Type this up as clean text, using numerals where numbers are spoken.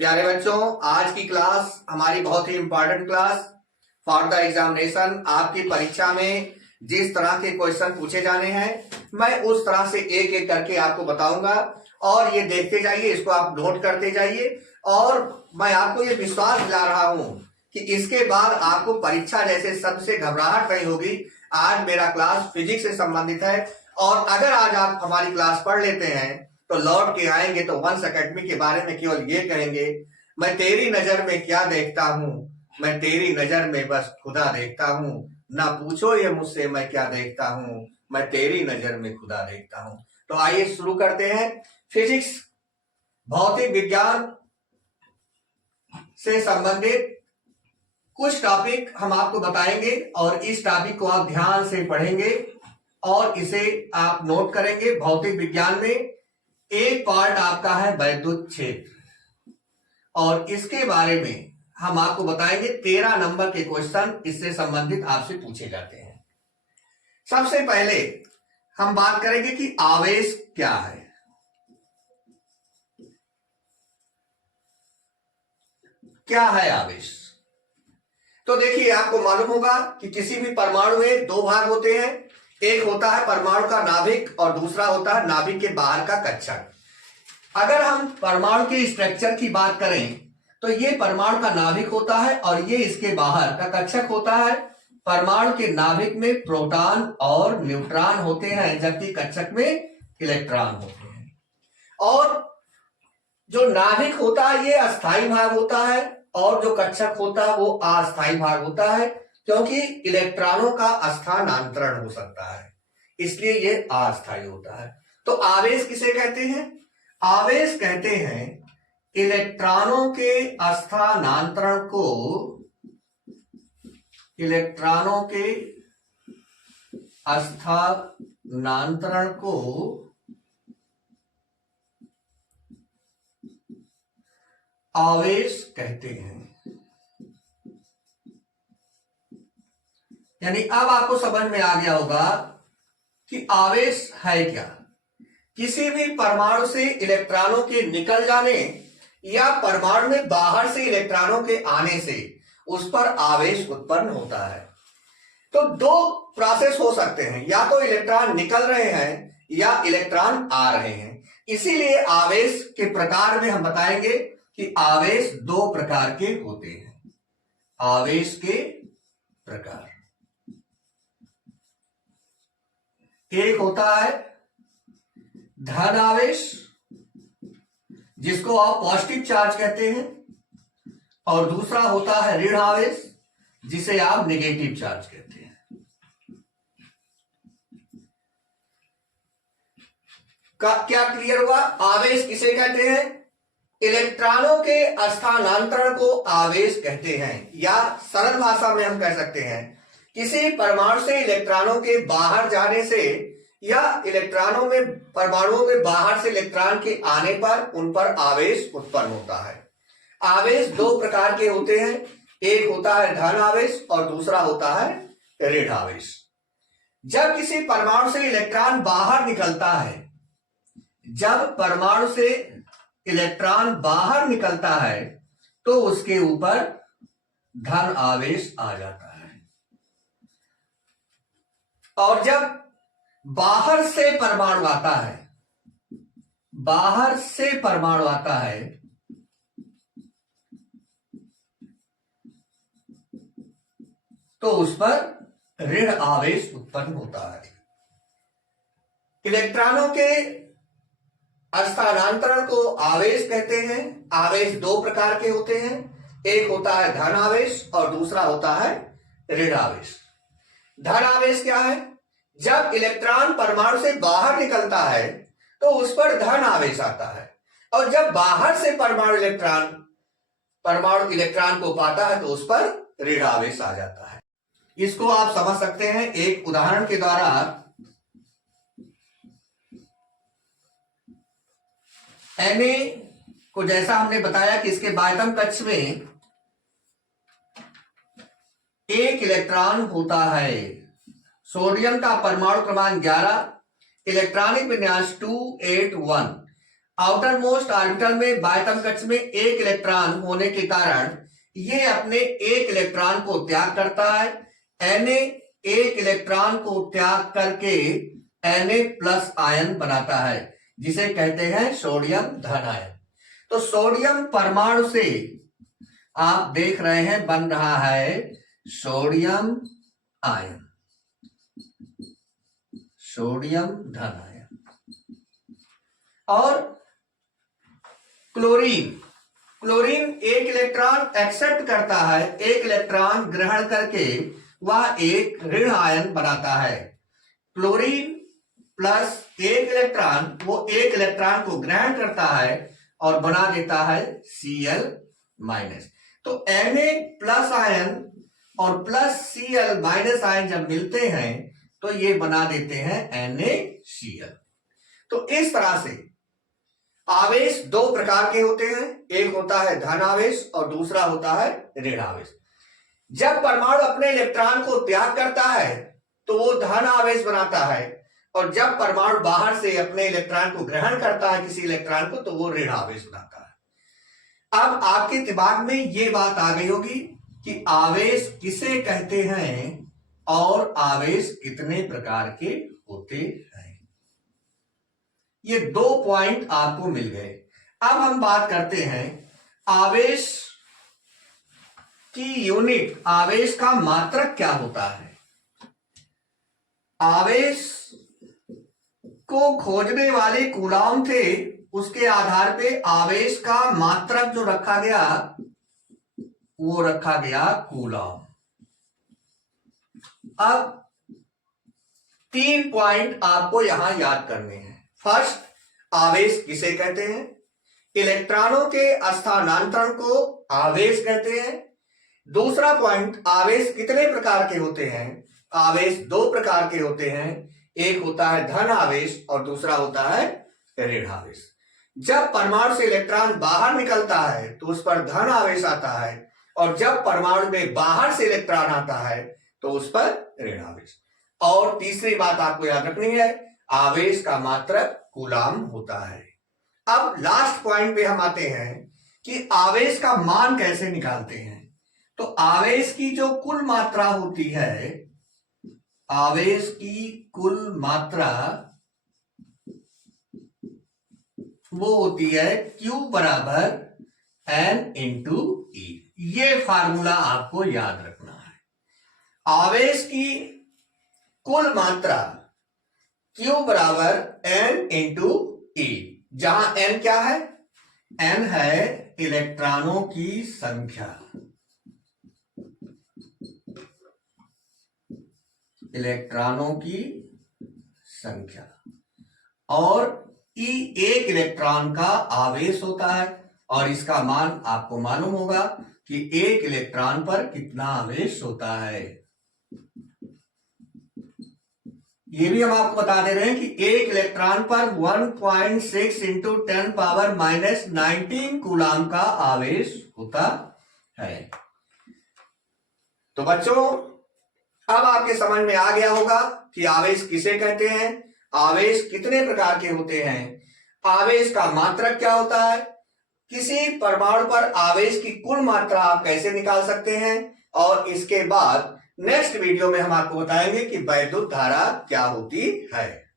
प्यारे बच्चों, आज की क्लास हमारी बहुत ही important class for the examination. आपकी परीक्षा में जिस तरह के क्वेश्चन पूछे जाने हैं मैं उस तरह से एक एक करके आपको बताऊंगा और ये देखते जाइए, इसको आप नोट करते जाइए। और मैं आपको ये विश्वास दिला रहा हूं कि इसके बाद आपको परीक्षा जैसे सबसे घबराहट नहीं होगी। आज मेरा क्लास फिजिक्स से संबंधित है और अगर आज आप हमारी क्लास पढ़ लेते हैं तो लौट के आएंगे तो वंश अकेडमी के बारे में केवल ये कहेंगे, मैं तेरी नजर में क्या देखता हूं, मैं तेरी नजर में बस खुदा देखता हूं। ना पूछो ये मुझसे मैं क्या देखता हूं, मैं तेरी नजर में खुदा देखता हूं। तो आइए शुरू करते हैं। फिजिक्स भौतिक विज्ञान से संबंधित कुछ टॉपिक हम आपको बताएंगे और इस टॉपिक को आप ध्यान से पढ़ेंगे और इसे आप नोट करेंगे। भौतिक विज्ञान में एक पार्ट आपका है वैद्युत क्षेत्र और इसके बारे में हम आपको बताएंगे। 13 नंबर के क्वेश्चन इससे संबंधित आपसे पूछे जाते हैं। सबसे पहले हम बात करेंगे कि आवेश क्या है। क्या है आवेश? तो देखिए, आपको मालूम होगा कि किसी भी परमाणु में दो भाग होते हैं। एक होता है परमाणु का नाभिक और दूसरा होता है नाभिक के बाहर का कक्षक। अगर हम परमाणु के स्ट्रक्चर की बात करें तो ये परमाणु का नाभिक होता है और ये इसके बाहर का कक्षक होता है। परमाणु के नाभिक में प्रोटॉन और न्यूट्रॉन होते हैं जबकि कक्षक में इलेक्ट्रॉन होते हैं। और जो नाभिक होता है ये अस्थायी भाग होता है और जो कक्षक होता है वो अस्थायी भाग होता है, क्योंकि इलेक्ट्रॉनों का स्थानांतरण हो सकता है, इसलिए ये अस्थायी होता है। तो आवेश किसे कहते हैं? आवेश कहते हैं इलेक्ट्रॉनों के स्थानांतरण को, इलेक्ट्रॉनों के स्थानांतरण को आवेश कहते हैं। यानी अब आपको समझ में आ गया होगा कि आवेश है क्या। किसी भी परमाणु से इलेक्ट्रॉनों के निकल जाने या परमाणु में बाहर से इलेक्ट्रॉनों के आने से उस पर आवेश उत्पन्न होता है। तो दो प्रोसेस हो सकते हैं, या तो इलेक्ट्रॉन निकल रहे हैं या इलेक्ट्रॉन आ रहे हैं। इसीलिए आवेश के प्रकार में हम बताएंगे कि आवेश दो प्रकार के होते हैं। आवेश के प्रकार, एक होता है धन आवेश जिसको आप पॉजिटिव चार्ज कहते हैं, और दूसरा होता है ऋण आवेश जिसे आप नेगेटिव चार्ज कहते हैं। क्या क्लियर हुआ? आवेश किसे कहते हैं? इलेक्ट्रॉनों के स्थानांतरण को आवेश कहते हैं, या सरल भाषा में हम कह सकते हैं किसी परमाणु से इलेक्ट्रॉनों के बाहर जाने से या इलेक्ट्रॉनों में, परमाणुओं में बाहर से इलेक्ट्रॉन के आने पर उन पर आवेश उत्पन्न होता है। आवेश दो प्रकार के होते हैं, एक होता है धन आवेश और दूसरा होता है ऋण आवेश। जब किसी परमाणु से इलेक्ट्रॉन बाहर निकलता है, जब परमाणु से इलेक्ट्रॉन बाहर निकलता है तो उसके ऊपर धन आवेश आ जाता है, और जब बाहर से परमाणु आता है, बाहर से परमाणु आता है तो उस पर ऋण आवेश उत्पन्न होता है। इलेक्ट्रॉनों के स्थानांतरण को आवेश कहते हैं। आवेश दो प्रकार के होते हैं, एक होता है धन आवेश और दूसरा होता है ऋण आवेश। धन आवेश क्या है? जब इलेक्ट्रॉन परमाणु से बाहर निकलता है तो उस पर धन आवेश आता है, और जब बाहर से परमाणु इलेक्ट्रॉन को पाता है तो उस पर ऋण आवेश आ जाता है। इसको आप समझ सकते हैं एक उदाहरण के द्वारा। Na को जैसा हमने बताया कि इसके बाह्यतम कक्ष में एक इलेक्ट्रॉन होता है। सोडियम का परमाणु क्रमांक 11, इलेक्ट्रॉनिक विन्यास 281। आउटर मोस्ट ऑर्बिटल में बायतम कक्ष में एक इलेक्ट्रॉन होने के कारण ये अपने एक इलेक्ट्रॉन को त्याग करता है। Na एक इलेक्ट्रॉन को त्याग करके Na+ आयन बनाता है, जिसे कहते हैं सोडियम धन आयन। तो सोडियम परमाणु से आप देख रहे हैं बन रहा है सोडियम आयन, सोडियम धन आयन। और क्लोरीन, क्लोरीन एक इलेक्ट्रॉन एक्सेप्ट करता है, एक इलेक्ट्रॉन ग्रहण करके वह एक ऋण आयन बनाता है। क्लोरीन प्लस एक इलेक्ट्रॉन, वो एक इलेक्ट्रॉन को ग्रहण करता है और बना देता है Cl-। तो Na+ आयन और प्लस Cl- आयन जब मिलते हैं तो ये बना देते हैं NaCl। तो इस तरह से आवेश दो प्रकार के होते हैं, एक होता है धन आवेश और दूसरा होता है ऋण आवेश। जब परमाणु अपने इलेक्ट्रॉन को त्याग करता है तो वो धन आवेश बनाता है, और जब परमाणु बाहर से अपने इलेक्ट्रॉन को ग्रहण करता है किसी इलेक्ट्रॉन को तो वो ऋण आवेश बनाता है। अब आपके दिमाग में ये बात आ गई होगी कि आवेश किसे कहते हैं और आवेश कितने प्रकार के होते हैं। ये 2 पॉइंट आपको मिल गए। अब हम बात करते हैं आवेश की यूनिट, आवेश का मात्रक क्या होता है। आवेश को खोजने वाले कूलॉम थे, उसके आधार पे आवेश का मात्रक जो रखा गया वो रखा गया कूलॉम। अब 3 पॉइंट आपको यहां याद करने हैं। फर्स्ट, आवेश किसे कहते हैं, इलेक्ट्रॉनों के स्थानांतरण को आवेश कहते हैं। दूसरा पॉइंट, आवेश कितने प्रकार के होते हैं, आवेश 2 प्रकार के होते हैं, एक होता है धन आवेश और दूसरा होता है ऋण आवेश। जब परमाणु से इलेक्ट्रॉन बाहर निकलता है तो उस पर धन आवेश आता है, और जब परमाणु में बाहर से इलेक्ट्रॉन आता है तो उस पर ऋण आवेश। और तीसरी बात आपको याद रखनी है, आवेश का मात्रक कूलॉम होता है। अब लास्ट पॉइंट पे हम आते हैं कि आवेश का मान कैसे निकालते हैं। तो आवेश की जो कुल मात्रा होती है, आवेश की कुल मात्रा वो होती है Q बराबर N × E। ये फार्मूला आपको याद रखना है। आवेश की कुल मात्रा Q बराबर N × E, जहां N क्या है, N है इलेक्ट्रॉनों की संख्या, इलेक्ट्रॉनों की संख्या, और E एक इलेक्ट्रॉन का आवेश होता है, और इसका मान आपको मालूम होगा कि एक इलेक्ट्रॉन पर कितना आवेश होता है। ये भी हम आपको बता दे रहे हैं कि एक इलेक्ट्रॉन पर 1.6 × 10⁻⁻19 कूलॉम का आवेश होता है। तो बच्चों, अब आपके समझ में आ गया होगा कि आवेश किसे कहते हैं, आवेश कितने प्रकार के होते हैं, आवेश का मात्रक क्या होता है, किसी परमाणु पर आवेश की कुल मात्रा आप कैसे निकाल सकते हैं, और इसके बाद नेक्स्ट वीडियो में हम आपको बताएंगे कि वैद्युत धारा क्या होती है।